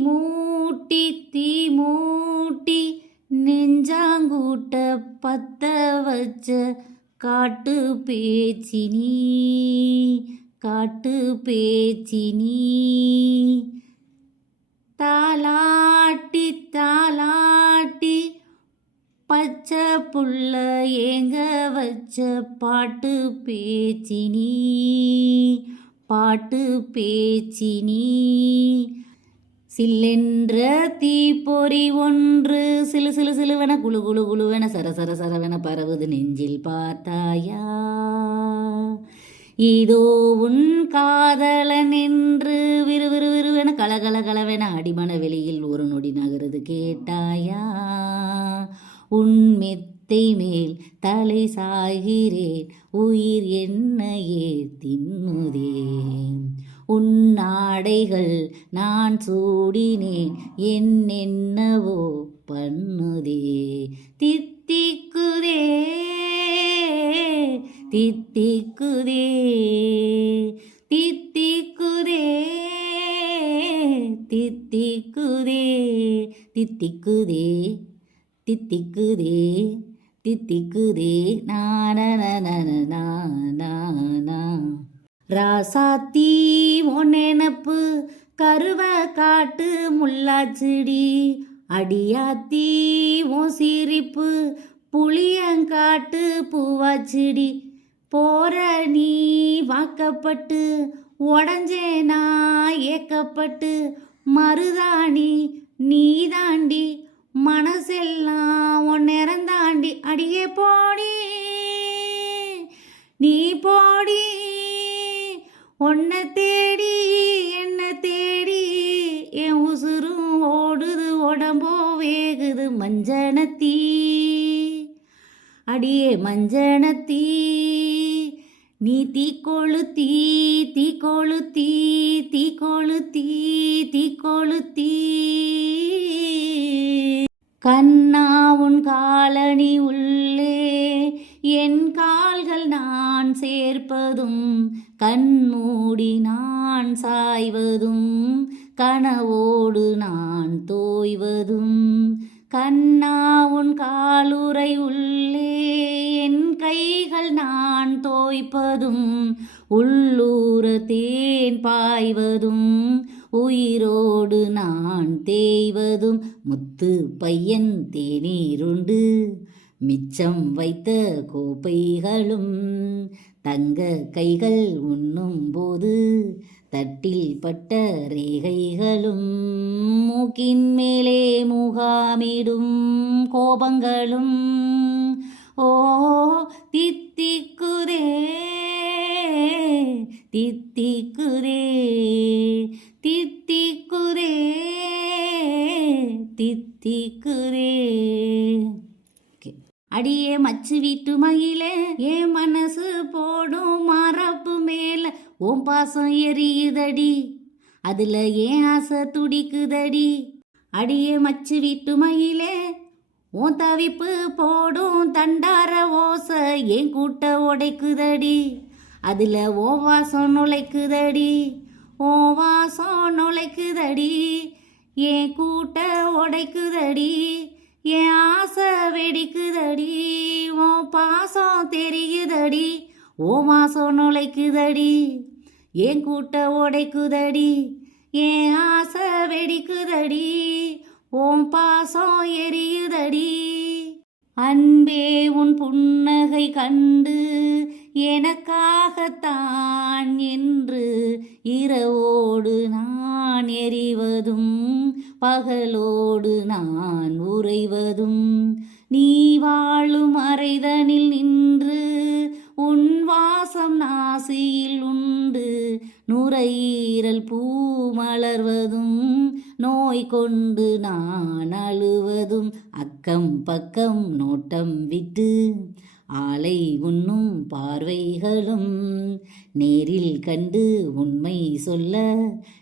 மூட்டி தீ மூட்டி நெஞ்சாங்கூட்ட பத்த வச்ச காட்டு பேச்சினி காட்டு பேச்சினி தாலாட்டி தாலாட்டி பச்சை புள்ள ஏங்க வச்ச பாட்டு பேச்சினி பாட்டு பேச்சினி சில்லென்ற தீப்பொறி ஒன்று சிலு சிலு சிலுவென குழு குழு குழுவென சர சர சரவென பரவுது நெஞ்சில் பார்த்தாயா இதோ உன் காதலன் என்று விறுவிறு விறுவென கலகல கலவென அடிமன வெளியில் ஒரு நொடி நகருது கேட்டாயா உன் மெத்தை மேல் தலை சாய்கிறேன் உயிர் என்னையே தின்னுதேன் உன் ஆடைகள் நான் சூடினேன் என்னென்னவோ பண்ணுதே தித்திக்குதே தித்திக்குதே தித்திக்குதே தித்திக்குதே தித்திக்குதே தித்திக்குதே தித்திக்குதே நான ராசாத்தி உன் நெனப்பு கருவ காட்டு முள்ளாச்சிடி அடியாத்தி உன் சிரிப்பு புளியங்காட்டு பூவாச்சிடி போற நீ வாக்கப்பட்டு உடஞ்சேனா ஏக்கப்பட்டு மருதாணி நீ தாண்டி மனசெல்லாம் உன் நிறந்தாண்டி அடியே போடி நீ போடி உன்னை தேடி என்ன தேடி என் உசுரும் ஓடுது உடம்போ வேகுது மஞ்சனத்தீ அடியே மஞ்சனத்தீ நீ தீக்கொளுத்தீ தீக்கொளுத்தீ தீக்கொளுத்தீ தீக்கொளுத்தீ கண்ணா உன் காலணி உள்ளே என் கால்கள் நான் சேர்ப்பதும் கண்மூடி நான் சாய்வதும் கனவோடு நான் தோய்வதும் கண்ணா உன் காலுறை உள்ளே என் கைகள் நான் தோய்ப்பதும் உள்ளூர தேன் பாய்வதும் உயிரோடு நான் தேய்வதும் முத்து பையன் தேநீருண்டு மிச்சம் வைத்த கோப்பைகளும் தங்க கைகள் உண்ணும் போது தட்டில் பட்ட ரேகைகளும் மூக்கின் மேலே முகாமிடும் கோபங்களும் ஓ தித்திக்குதே தித்திக்குதே தித்திக்குதே தித்திக்குதே அடியே மச்சு வீட்டு மகிழே என் மனசு போடும் மரப்பு மேல ஓம் பாசம் எரியுதடி அதுல ஏன் ஆசை துடிக்குதடி அடியே மச்சு வீட்டு மகிழே உன் தவிப்பு போடும் தண்டார ஓசை என் கூட்ட உடைக்குதடி அதுல ஓ வாசம் நுழைக்குதடி ஓ வாசம் நுழைக்குதடி என் கூட்ட உடைக்குதடி என் ஆசை வெடிக்குதடி ஓ பாசம் தெரியுதடி ஓ மாசம் நுழைக்குதடி என் கூட்ட உடைக்குதடி என் ஆசை வெடிக்குதடி ஓம் பாசம் எரியுதடி அன்பே உன் புன்னகை கண்டு எனக்காகத்தான் என்று இரவோடு நான் எரிவதும் பகலோடு நான் உறைவதும் நீ வாழும் அறைதனில் நின்று உன் வாசம் நாசியில் உண்டு நுரையீரல் பூ மலர்வதும் நோய் கொண்டு நான் அழுவதும் அக்கம் பக்கம் நோட்டம் விட்டு ஆளை உண்ணும் பார்வைகளும் நேரில் கண்டு உண்மை சொல்ல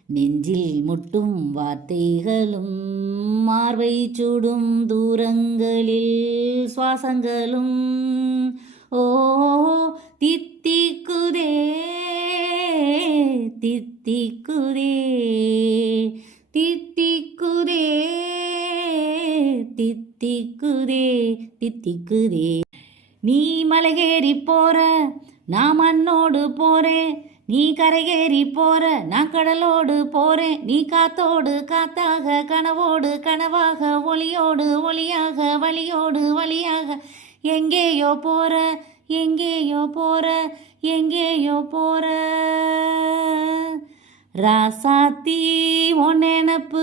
நெஞ்சில் முட்டும் வார்த்தைகளும் மார்பை சூடும் தூரங்களில் சுவாசங்களும் ஓ தித்திக்குதே தித்திக்குதே தித்திக்குதே தித்திக்குதே தித்திக்குதே. நீ மலையேறி போற நான் மண்ணோடு போறேன், நீ கரையேறி போற நான் கடலோடு போறேன். நீ காத்தோடு காத்தாக கனவோடு கனவாக ஒளியோடு ஒளியாக வழியோடு வழியாக. எங்கேயோ போற எங்கேயோ போற எங்கேயோ போற. ராசாத்தி உன் நினப்பு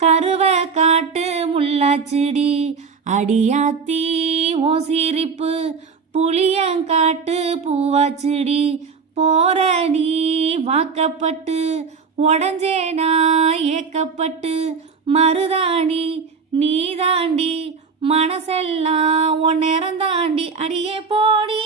கருவை காட்டு முள்ளாச்சிடி, அடியாத்தி ஓ சிரிப்பு புளியங்காட்டு பூவாச்சிடி. போற நீ வாக்கப்பட்டு உடஞ்சேனா ஏக்கப்பட்டு, மருதாணி நீ தாண்டி மனசெல்லாம் உன் நிறந்தாண்டி. அடியே போடி